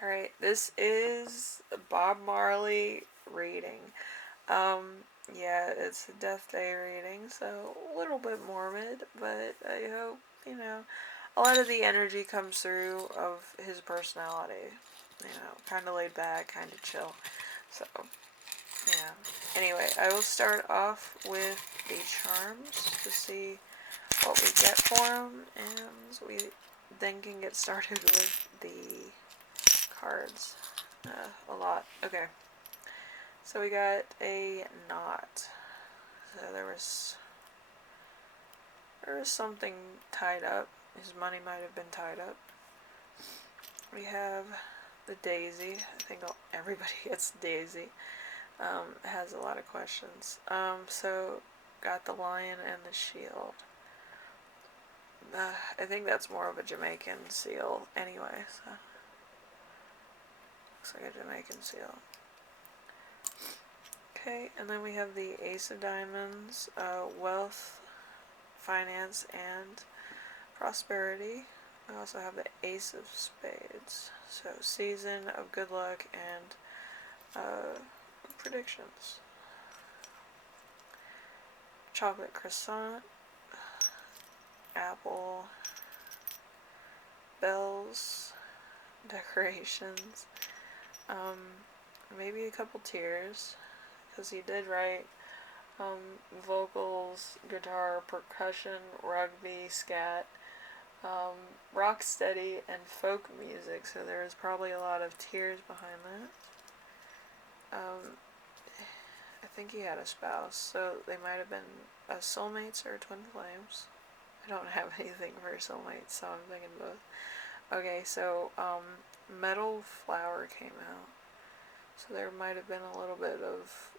Alright, this is a Bob Marley reading. Yeah, it's a Death Day reading, so a little bit morbid, but I hope, a lot of the energy comes through of his personality. Kind of laid back, kind of chill. So, yeah. Anyway, I will start off with the charms to see what we get for him, and we then can get started with the cards. A lot. Okay. So we got a knot. So there was something tied up. His money might have been tied up. We have the daisy. I think everybody gets daisy. Has a lot of questions. So got the lion and the shield. I think that's more of a Jamaican seal anyway. So looks like a Jamaican seal. Okay, and then we have the Ace of Diamonds, wealth, finance, and prosperity. We also have the Ace of Spades, so season of good luck and predictions. Chocolate croissant, apple, bells, decorations, maybe a couple tears, because he did write vocals, guitar, percussion, rugby, scat, rock steady, and folk music, so there was probably a lot of tears behind that. I think he had a spouse, so they might have been soulmates or twin flames. I don't have anything for soulmates, so I'm thinking both. Okay, so Metal Flower came out. So there might have been a little bit of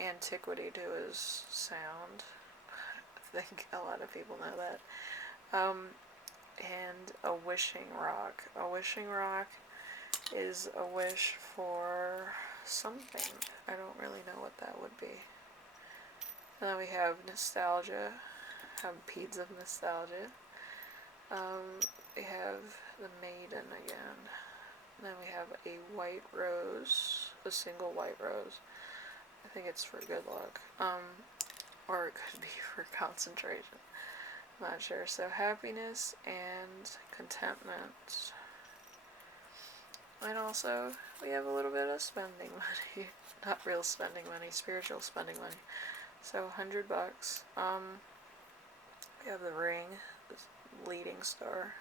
antiquity to his sound. I think a lot of people know that. And a wishing rock. A wishing rock is a wish for something. I don't really know what that would be. And then we have nostalgia. Have beads of nostalgia. We have the maiden again. And then we have a white rose, a single white rose. I think it's for good luck. Or it could be for concentration. I'm not sure. So happiness and contentment. And also, we have a little bit of spending money. Not real spending money, spiritual spending money. So $100. We have the ring, this leading star.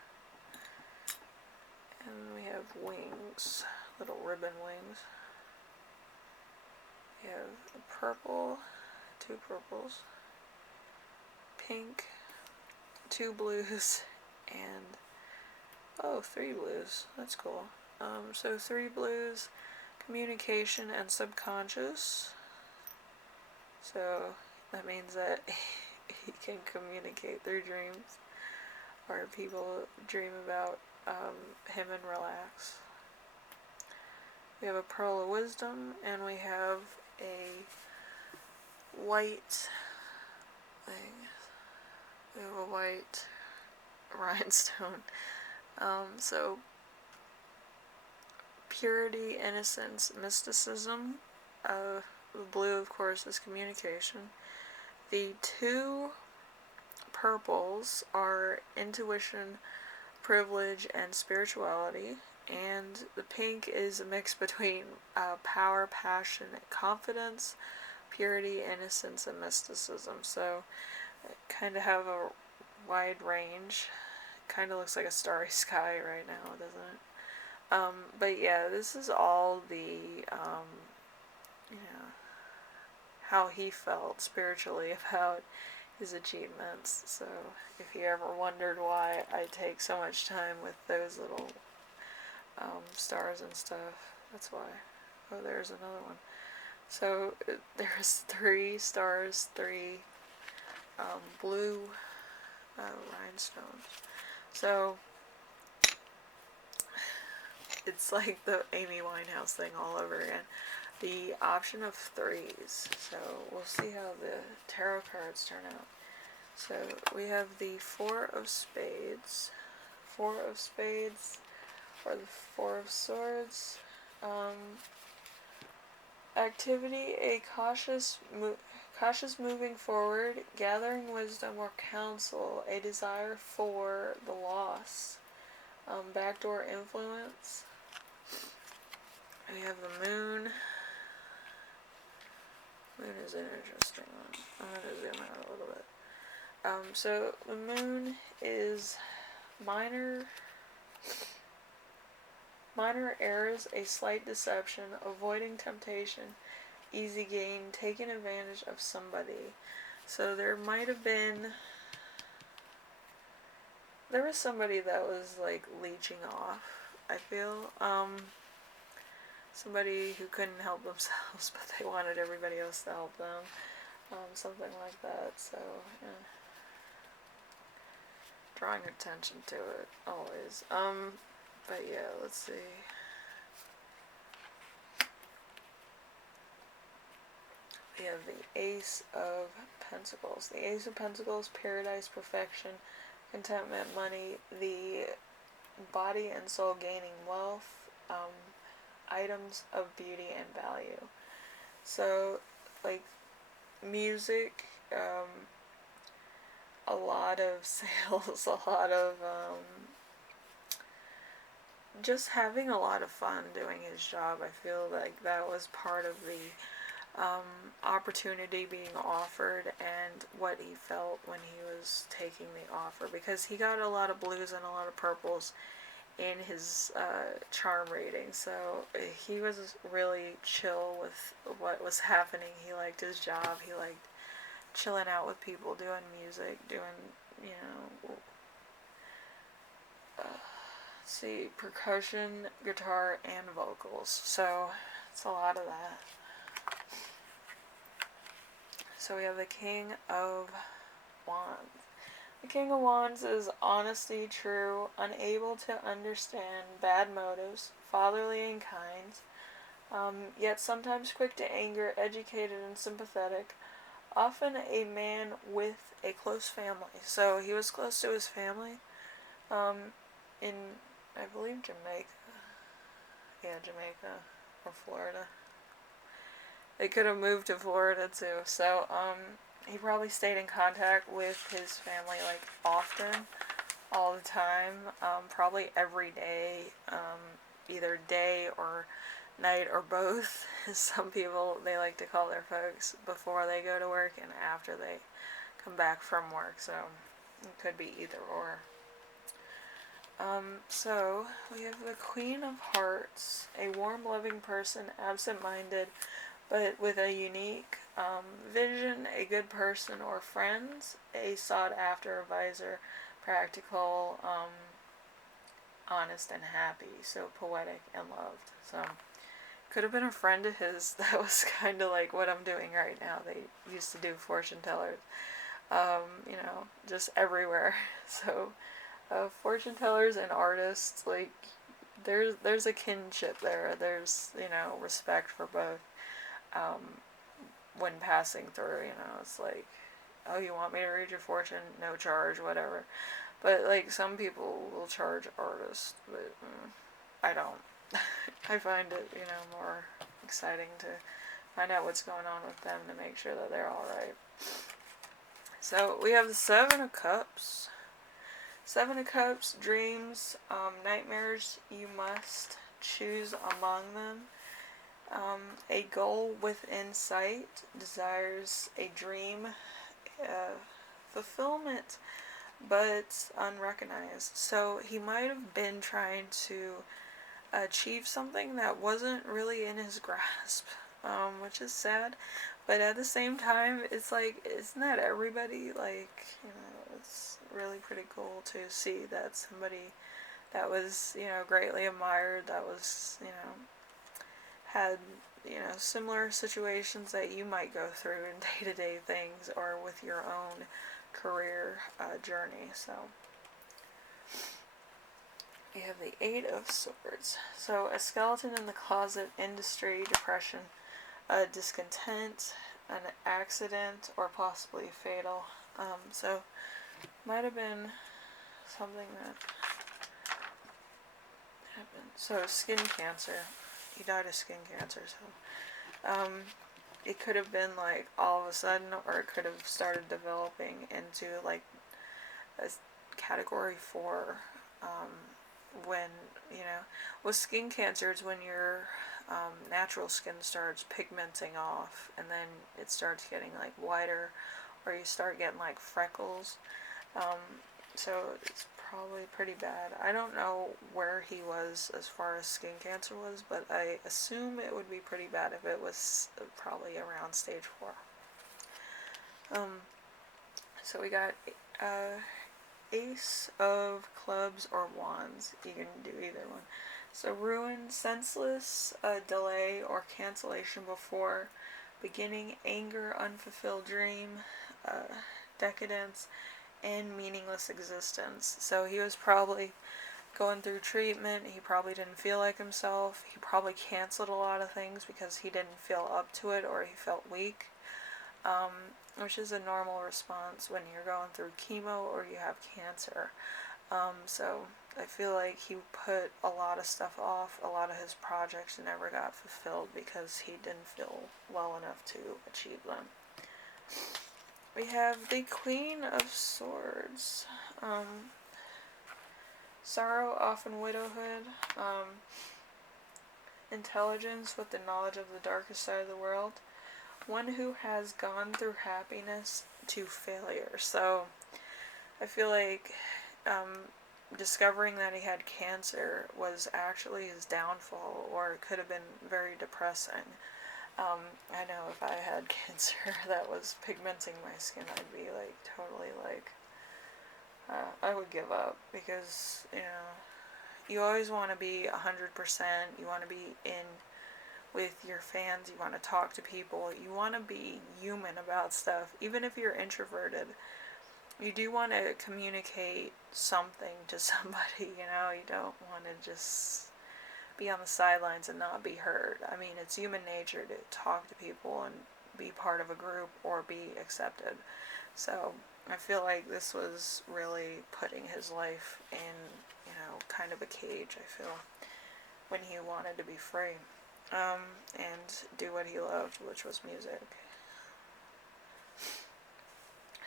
And we have wings, little ribbon wings. We have a purple, 2 purples, pink, 2 blues, and 3 blues. That's cool. So 3 blues, communication and subconscious. So that means that he can communicate through dreams, or people dream about him and relax. We have a pearl of wisdom, and we have a white thing. We have a white rhinestone. So purity, innocence, mysticism. The blue, of course, is communication. The 2 purples are intuition, privilege, and spirituality. And the pink is a mix between power, passion, confidence, purity, innocence, and mysticism. So kind of have a wide range. Kind of looks like a starry sky right now, doesn't it? But yeah, this is all the how he felt spiritually about his achievements. So if you ever wondered why I take so much time with those little stars and stuff, that's why. Oh, there's another one. So there's 3 stars, 3 blue rhinestones. So it's like the Amy Winehouse thing all over again. The option of 3s. So we'll see how the tarot cards turn out. So we have the 4 of spades. 4 of spades for the Four of Swords. Activity, a cautious moving forward, gathering wisdom or counsel, a desire for the loss. Backdoor influence. We have the moon. Moon is an interesting one. I'm going to zoom out a little bit. So the moon is minor errors, a slight deception, avoiding temptation, easy gain, taking advantage of somebody. So there was somebody that was like leeching off, I feel. Somebody who couldn't help themselves, but they wanted everybody else to help them. Something like that. So, yeah. Drawing attention to it, always. But yeah, let's see. We have the Ace of Pentacles. The Ace of Pentacles, paradise, perfection, contentment, money, the body and soul gaining wealth, items of beauty and value. So, like, music, a lot of sales, a lot of, just having a lot of fun doing his job. I feel like that was part of the opportunity being offered and what he felt when he was taking the offer, because he got a lot of blues and a lot of purples in his charm reading, so he was really chill with what was happening. He liked his job, he liked chilling out with people, doing music, doing, see, percussion, guitar, and vocals, so it's a lot of that. So we have the King of Wands. The King of Wands is honesty, true, unable to understand, bad motives, fatherly and kind, yet sometimes quick to anger, educated and sympathetic, often a man with a close family. So he was close to his family, in, I believe, Jamaica. Yeah, Jamaica or Florida. They could have moved to Florida too. So, he probably stayed in contact with his family, like, often, all the time, probably every day, either day or night or both. Some people, they like to call their folks before they go to work and after they come back from work, so it could be either or. So we have the Queen of Hearts, a warm, loving person, absent-minded, but with a unique vision, a good person or friends, a sought-after advisor, practical, honest and happy, so poetic and loved. So could have been a friend of his that was kind of like what I'm doing right now. They used to do fortune tellers, just everywhere. So fortune tellers and artists, like, there's a kinship there. There's, respect for both. When passing through, it's like, oh, you want me to read your fortune? No charge, whatever. But, like, some people will charge artists, but I don't. I find it, more exciting to find out what's going on with them to make sure that they're alright. So, we have the Seven of Cups. Seven of Cups, dreams, nightmares, you must choose among them. A goal within sight, desires, a dream, fulfillment, but unrecognized. So he might have been trying to achieve something that wasn't really in his grasp, which is sad. But at the same time, it's like, isn't that everybody? Like, it's really pretty cool to see that somebody that was, greatly admired, that was, had, similar situations that you might go through in day-to-day things or with your own career journey. So you have the Eight of Swords. So a skeleton in the closet, industry, depression, discontent, an accident, or possibly fatal. So might have been something that happened? So skin cancer. He died of skin cancer. So it could have been like all of a sudden, or it could have started developing into like a category 4. When with skin cancer, it's when your natural skin starts pigmenting off, and then it starts getting like whiter, or you start getting like freckles. Um, so it's probably pretty bad. I don't know where he was as far as skin cancer was, but I assume it would be pretty bad if it was probably around stage 4. So we got Ace of Clubs or Wands. You can do either one. So ruin, senseless delay or cancellation before beginning, anger, unfulfilled dream, decadence, and meaningless existence. So he was probably going through treatment. He probably didn't feel like himself. He probably canceled a lot of things because he didn't feel up to it, or he felt weak, which is a normal response when you're going through chemo or you have cancer. So I feel like he put a lot of stuff off. A lot of his projects never got fulfilled because he didn't feel well enough to achieve them. We have the Queen of Swords. Sorrow, often widowhood. Intelligence with the knowledge of the darkest side of the world. One who has gone through happiness to failure. So I feel like discovering that he had cancer was actually his downfall, or it could have been very depressing. I know if I had cancer that was pigmenting my skin, I'd be like totally like, I would give up, because you always want to be 100%. You want to be in with your fans. You want to talk to people. You want to be human about stuff, even if you're introverted. You do want to communicate something to somebody. You don't want to just be on the sidelines and not be heard. I mean, it's human nature to talk to people and be part of a group or be accepted. So I feel like this was really putting his life in, kind of a cage, I feel, when he wanted to be free, and do what he loved, which was music.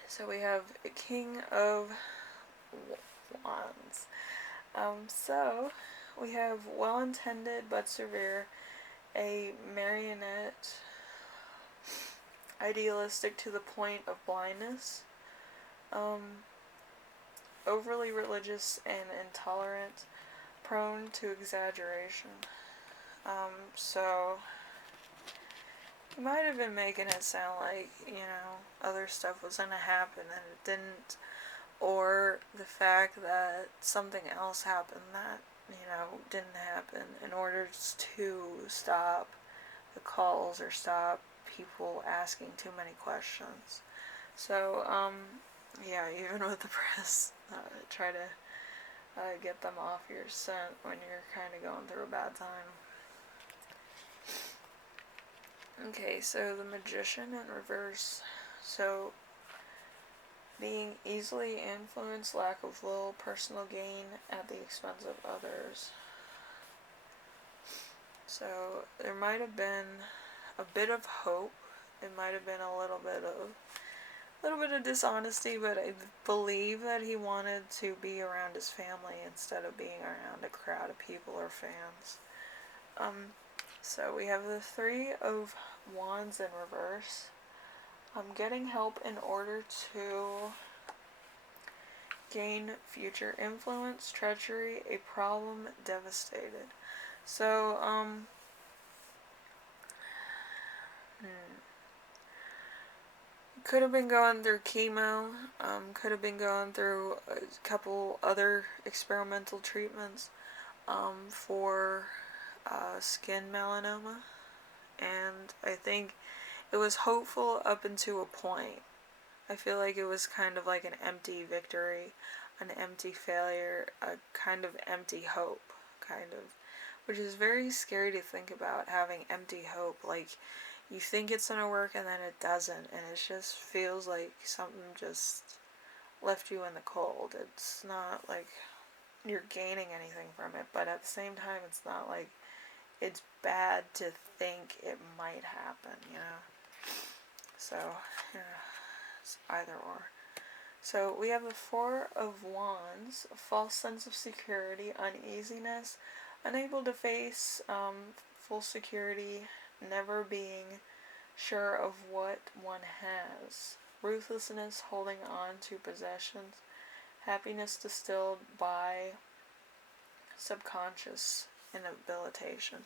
So we have a King of Wands. So we have well-intended but severe, a marionette, idealistic to the point of blindness, overly religious and intolerant, prone to exaggeration. So he might have been making it sound like, other stuff was going to happen and it didn't, or the fact that something else happened that, didn't happen, in order to stop the calls or stop people asking too many questions. So, yeah, even with the press, try to get them off your scent when you're kind of going through a bad time. Okay, so the Magician in reverse. So, being easily influenced, lack of will, personal gain at the expense of others. So, there might have been a bit of hope. It might have been a little bit of dishonesty, but I believe that he wanted to be around his family instead of being around a crowd of people or fans. So we have the Three of Wands in reverse. Getting help in order to gain future influence, treachery, a problem, devastated. So, could have been going through chemo, could have been going through a couple other experimental treatments for skin melanoma, and I think it was hopeful up until a point. I feel like it was kind of like an empty victory, an empty failure, a kind of empty hope, which is very scary to think about, having empty hope. Like, you think it's gonna work and then it doesn't, and it just feels like something just left you in the cold. It's not like you're gaining anything from it, but at the same time, it's not like it's bad to think it might happen, So, yeah, it's either or. So we have the Four of Wands, a false sense of security, uneasiness, unable to face full security, never being sure of what one has, ruthlessness, holding on to possessions, happiness distilled by subconscious inhabilitation.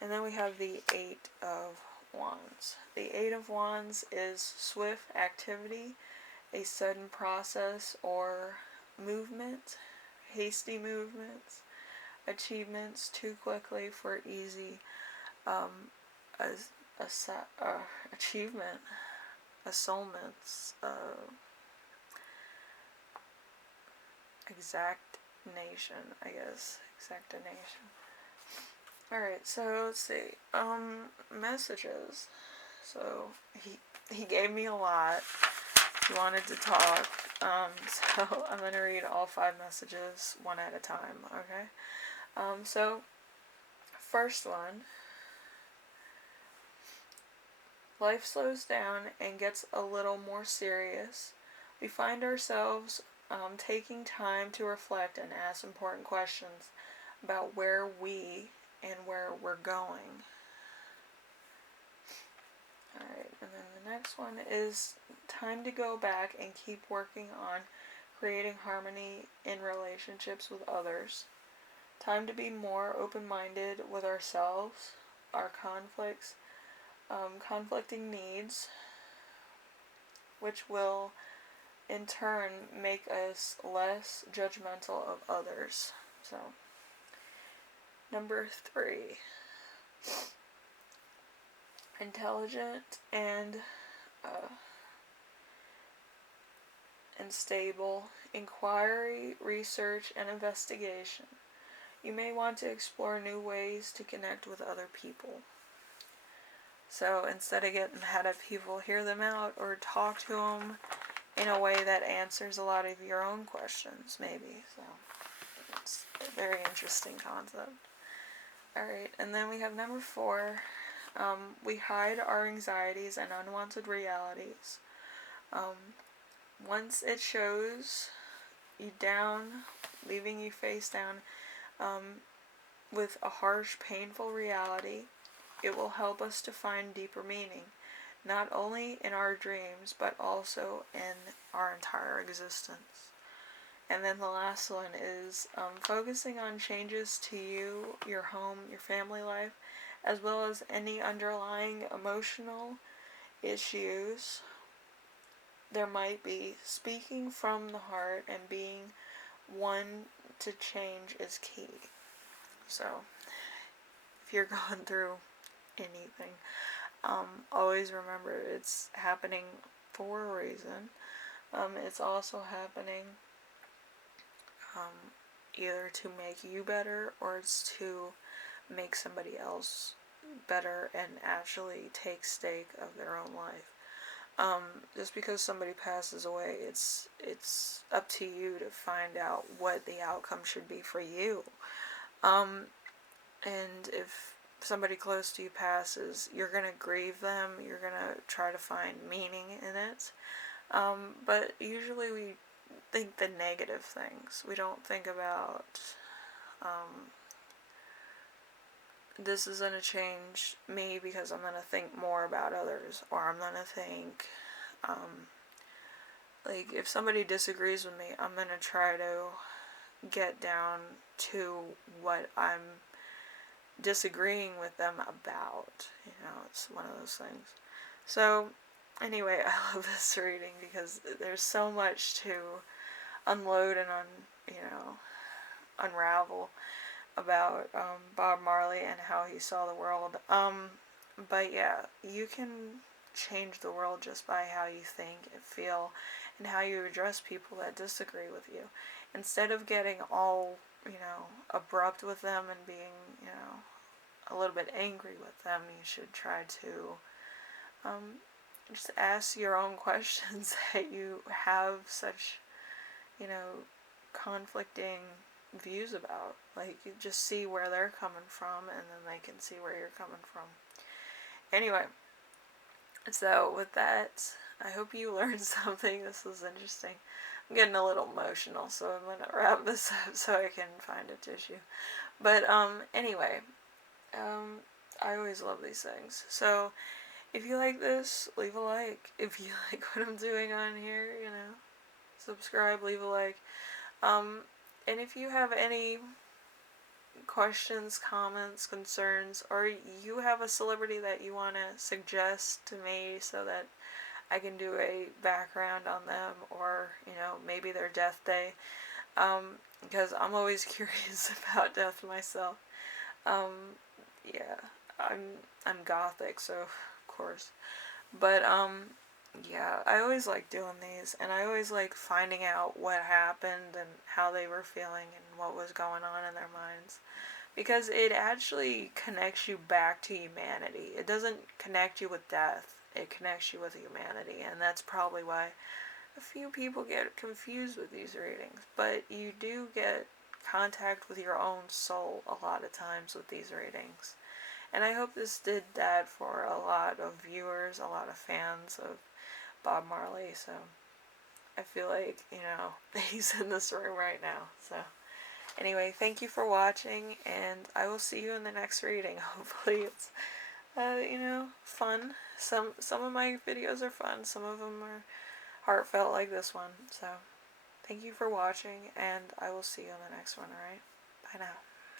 And then we have the Eight of Wands. The Eight of Wands is swift activity, a sudden process or movement, hasty movements, achievements too quickly for easy a, achievement, assoulments, exactination, I guess. Exactination. Alright, so let's see. Messages. So he gave me a lot. He wanted to talk. So I'm gonna read all 5 messages one at a time, okay? So first one. Life slows down and gets a little more serious. We find ourselves taking time to reflect and ask important questions about where we and where we're going. Alright, and then the next one is time to go back and keep working on creating harmony in relationships with others. Time to be more open-minded with ourselves, our conflicts, conflicting needs, which will in turn make us less judgmental of others. So, number 3. Intelligent and stable inquiry, research, and investigation. You may want to explore new ways to connect with other people. So instead of getting mad at people, hear them out or talk to them in a way that answers a lot of your own questions, maybe. So it's a very interesting concept. Alright, and then we have number 4. We hide our anxieties and unwanted realities. Once it shows you down, leaving you face down with a harsh, painful reality, it will help us to find deeper meaning, not only in our dreams, but also in our entire existence. And then the last one is focusing on changes to you, your home, your family life, as well as any underlying emotional issues there might be. Speaking from the heart and being one to change is key. So, if you're going through anything, always remember it's happening for a reason. It's also happening either to make you better or it's to make somebody else better and actually take stake of their own life. Just because somebody passes away, it's up to you to find out what the outcome should be for you. And if somebody close to you passes, you're going to grieve them, you're going to try to find meaning in it. But usually we think the negative things. We don't think about, this is going to change me because I'm going to think more about others, or I'm going to think, like, if somebody disagrees with me, I'm going to try to get down to what I'm disagreeing with them about. It's one of those things. So, anyway, I love this reading because there's so much to unload and unravel about Bob Marley and how he saw the world. But yeah, you can change the world just by how you think and feel and how you address people that disagree with you. Instead of getting all, abrupt with them and being, a little bit angry with them, you should try to just ask your own questions that you have such, conflicting views about. Like, you just see where they're coming from, and then they can see where you're coming from. Anyway, so with that, I hope you learned something. This was interesting. I'm getting a little emotional, so I'm gonna wrap this up so I can find a tissue. But anyway, um, I always love these things. So if you like this, leave a like. If you like what I'm doing on here, subscribe, leave a like. Um, and if you have any questions, comments, concerns, or you have a celebrity that you want to suggest to me so that I can do a background on them, or maybe their death day, because I'm always curious about death myself. Um, yeah, I'm gothic, so of course. But yeah, I always like doing these, and I always like finding out what happened and how they were feeling and what was going on in their minds, because it actually connects you back to humanity. It doesn't connect you with death. It connects you with humanity, and that's probably why a few people get confused with these readings. But you do get contact with your own soul a lot of times with these readings. And I hope this did that for a lot of viewers, a lot of fans of Bob Marley. So I feel like, he's in this room right now. So anyway, thank you for watching, and I will see you in the next reading. Hopefully it's, fun. Some of my videos are fun. Some of them are heartfelt like this one. So thank you for watching, and I will see you in the next one, alright? Bye now.